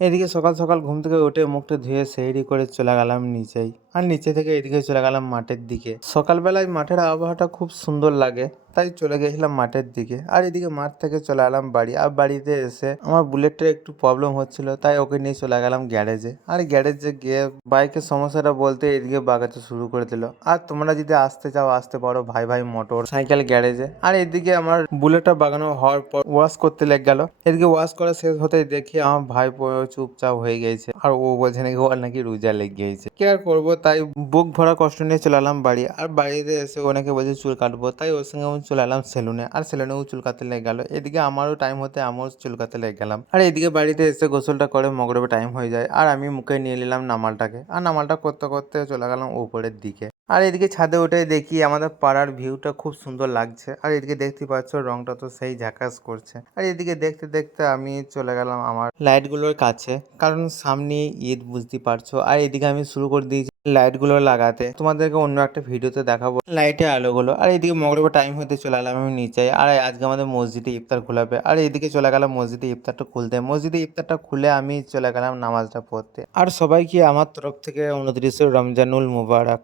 এদিকে সকাল সকাল ঘুম থেকে উঠে মুখটা ধুয়ে সেহরি করে চলে গেলাম নিচেই, আর নিচে থেকে এদিকে চলে গেলাম মাঠের দিকে। সকালবেলায় মাঠের আবহাওয়াটা খুব সুন্দর লাগে, তাই চলে গেছিলাম মাঠের দিকে। আর এদিকে মাঠ থেকে চলে এলাম বাড়ি, আর বাড়িতে এসে আমার বুলেটটা একটু প্রবলেম হচ্ছিল, তাই ওকে নিয়ে চলে গেলাম গ্যারেজে। আর গ্যারেজে গিয়ে বাইকের সমস্যাটা বলতে এদিকে বাগাতে শুরু করে দিল। আর তোমরা যদি আসতে চাও আসতে পারো ভাই ভাই মোটর সাইকেল গ্যারেজে। আর এদিকে আমার বুলেটটা বাগানো হওয়ার পর ওয়াশ করতে লেগে গেল। এদিকে ওয়াশ করা শেষ হতেই দেখি আমার ভাই চুপচাপ হয়ে গেছে, আর ও বলছে নাকি ওর নাকি রোজা লেগে গিয়েছে। কি আর করবো, তাই বুক ভরা কষ্ট নিয়ে চলে এলাম বাড়ি। আর বাড়িতে এসে অনেকে বলছে চুল কাটবো, তাই ওর সঙ্গে আমি চলে এলাম সেলুনে। আর সেলুনেও চুল কাটতে লেগে গেল। এদিকে আমারও টাইম হতে আমিও চুল কাটতে লেগে গেলাম। আর এদিকে বাড়িতে এসে গোসলটা করে মগরবে টাইম হয়ে যায়, আর আমি মুখে নিয়ে নিলাম নামালটাকে। আর নামালটা করতে করতে চলে গেলাম উপরের দিকে। আর এদিকে ছাদে উঠে দেখি আমাদের পাড়ার ভিউটা খুব সুন্দর লাগছে। আর এদিকে দেখতে পাচ্ছ রংটা তো সেই ঝাকাস করছে। আর এদিকে দেখতে দেখতে আমি চলে গেলাম আমার লাইটগুলোর কাছে, কারণ সামনে ঈদ বুঝতে পারছো। আর এদিকে আমি শুরু করে দিয়েছি লাইটগুলো লাগাতে। তোমাদেরকে অন্য একটা ভিডিওতে দেখাবো লাইটের আলোগুলো। আর এদিকে মগরবের টাইম হতে চলে এলাম আমি নিচে। আর আজকে আমাদের মসজিদে ইফতার খোলাবে। আর এদিকে চলে গেলাম মসজিদে ইফতারটা খুলতে। মসজিদে ইফতারটা খুলে আমি চলে গেলাম নামাজটা পড়তে। আর সবাইকে আমার তরফ থেকে 29 রমজানুল মুবারক।